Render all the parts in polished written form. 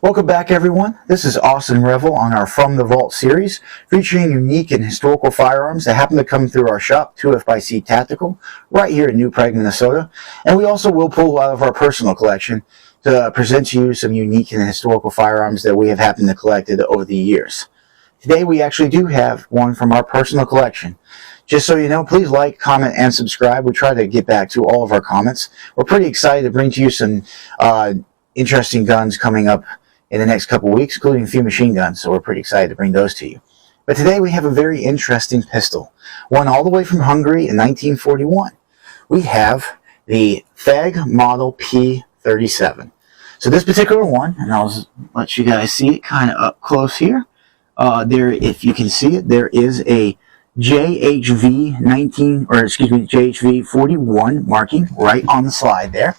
Welcome back, everyone. This is Austin Reville on our From the Vault series, featuring unique and historical firearms that happen to come through our shop, 2FC Tactical, right here in New Prague, Minnesota. And we also will pull out of our personal collection to present to you some unique and historical firearms that we have happened to collect over the years. Today we actually do have one from our personal collection. Just so you know, please like, comment, and subscribe. We try to get back to all of our comments. We're pretty excited to bring to you some interesting guns coming up in the next couple weeks, including a few machine guns, so we're pretty excited to bring those to you. But today we have a very interesting pistol, one all the way from Hungary in 1941. We have the FEG model P37. So this particular one, and I'll let you guys see it kind of up close here. If you can see it, there is a JHV 41 marking right on the slide there,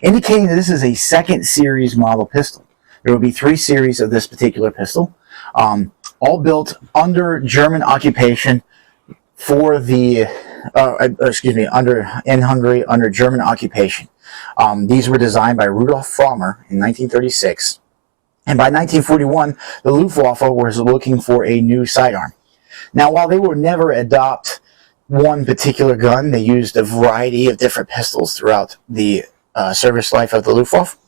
indicating that this is a second series model pistol. There will be 3 series of this particular pistol, all built under German occupation for the, in Hungary under German occupation. These were designed by Rudolf Frommer in 1936, and by 1941, the Luftwaffe was looking for a new sidearm. Now, while they would never adopt one particular gun, they used a variety of different pistols throughout the service life of the Luftwaffe.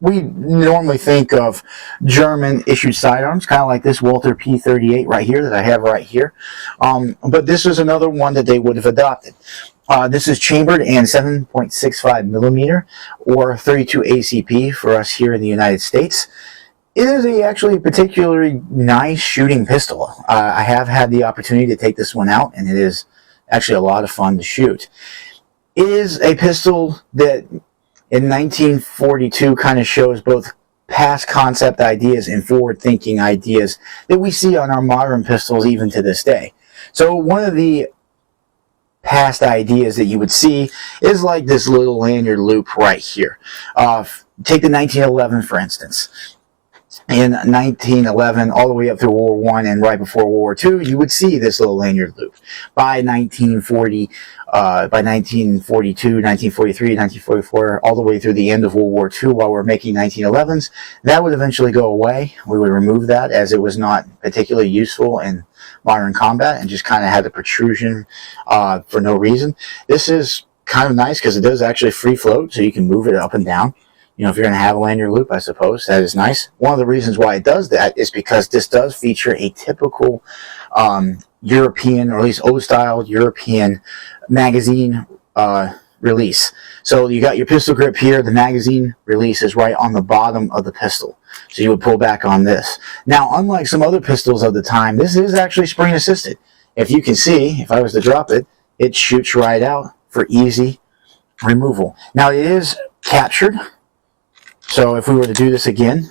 We normally think of German-issued sidearms, kind of like this Walther P38 right here that I have right here. But this is another one that they would have adopted. This is chambered in 7.65 millimeter or 32 ACP for us here in the United States. It is actually a particularly nice shooting pistol. I have had the opportunity to take this one out, and it is actually a lot of fun to shoot. It is a pistol that in 1942 kind of shows both past concept ideas and forward-thinking ideas that we see on our modern pistols even to this day. So one of the past ideas that you would see is like this little lanyard loop right here. Take the 1911, for instance. In 1911, all the way up through World War I and right before World War II, you would see this little lanyard loop. By 1940, by 1942, 1943, 1944, all the way through the end of World War II, while we're making 1911s, that would eventually go away. We would remove that as it was not particularly useful in modern combat and just kind of had the protrusion for no reason. This is kind of nice because it does actually free float, so you can move it up and down. You know, if you're going to have a lanyard loop, I suppose, that is nice. One of the reasons why it does that is because this does feature a typical European, or at least old-style European magazine release. So you got your pistol grip here. The magazine release is right on the bottom of the pistol. So you would pull back on this. Now, unlike some other pistols of the time, this is actually spring-assisted. If you can see, if I was to drop it, it shoots right out for easy removal. Now, it is captured. So if we were to do this again,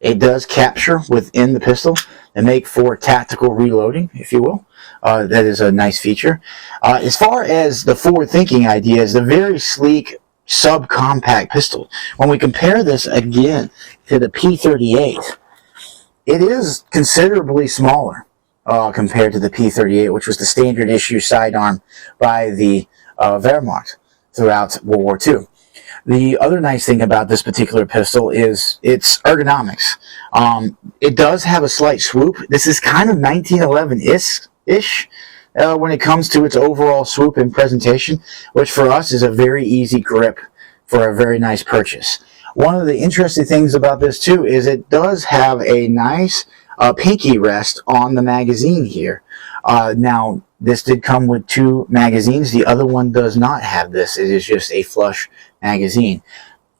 it does capture within the pistol and make for tactical reloading, if you will. That is a nice feature. As far as the forward-thinking ideas, the very sleek subcompact pistol. When we compare this again to the P38, it is considerably smaller compared to the P38, which was the standard issue sidearm by the Wehrmacht throughout World War II. The other nice thing about this particular pistol is its ergonomics. It does have a slight swoop. This is kind of 1911-ish when it comes to its overall swoop and presentation, which for us is a very easy grip for a very nice purchase. One of the interesting things about this too is it does have a nice pinky rest on the magazine here. Now, this did come with 2 magazines. The other one does not have this. It is just a flush magazine.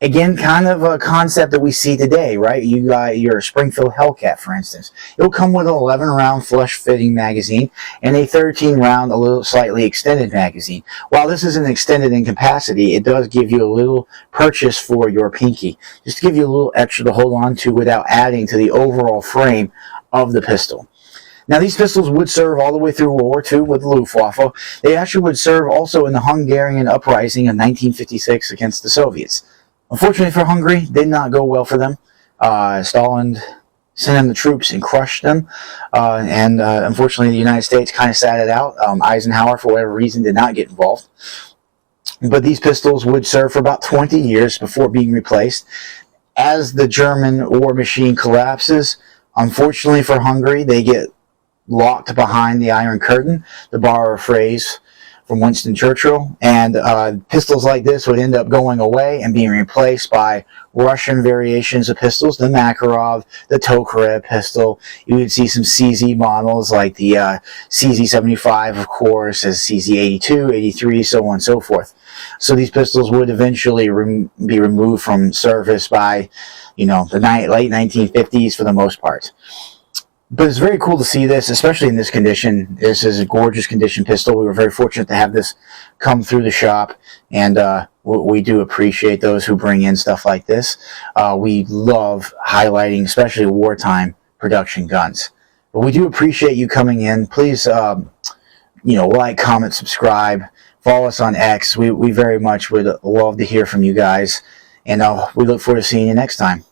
Again, kind of a concept that we see today, right? You got your Springfield Hellcat, for instance. It will come with an 11-round flush-fitting magazine and a 13-round, a little slightly extended magazine. While this isn't extended in capacity, it does give you a little purchase for your pinky, just to give you a little extra to hold on to without adding to the overall frame of the pistol. Now, these pistols would serve all the way through World War II with the Luftwaffe. They actually would serve also in the Hungarian uprising of 1956 against the Soviets. Unfortunately for Hungary, did not go well for them. Stalin sent in the troops and crushed them. Unfortunately, the United States kind of sat it out. Eisenhower, for whatever reason, did not get involved. but these pistols would serve for about 20 years before being replaced. As the German war machine collapses, unfortunately for Hungary, they get locked behind the Iron Curtain, to borrow a phrase from Winston Churchill, and pistols like this would end up going away and being replaced by Russian variations of pistols, the Makarov, the Tokarev pistol. You would see some CZ models like the CZ75, of course, as CZ82, 83, so on and so forth. So these pistols would eventually be removed from service by, you know, the late 1950s for the most part. But it's very cool to see this, especially in this condition. This is a gorgeous condition pistol. We were very fortunate to have this come through the shop, and we do appreciate those who bring in stuff like this. We love highlighting, especially wartime production guns. But we do appreciate you coming in. Please, you know, like, comment, subscribe, follow us on X. We very much would love to hear from you guys, and we look forward to seeing you next time.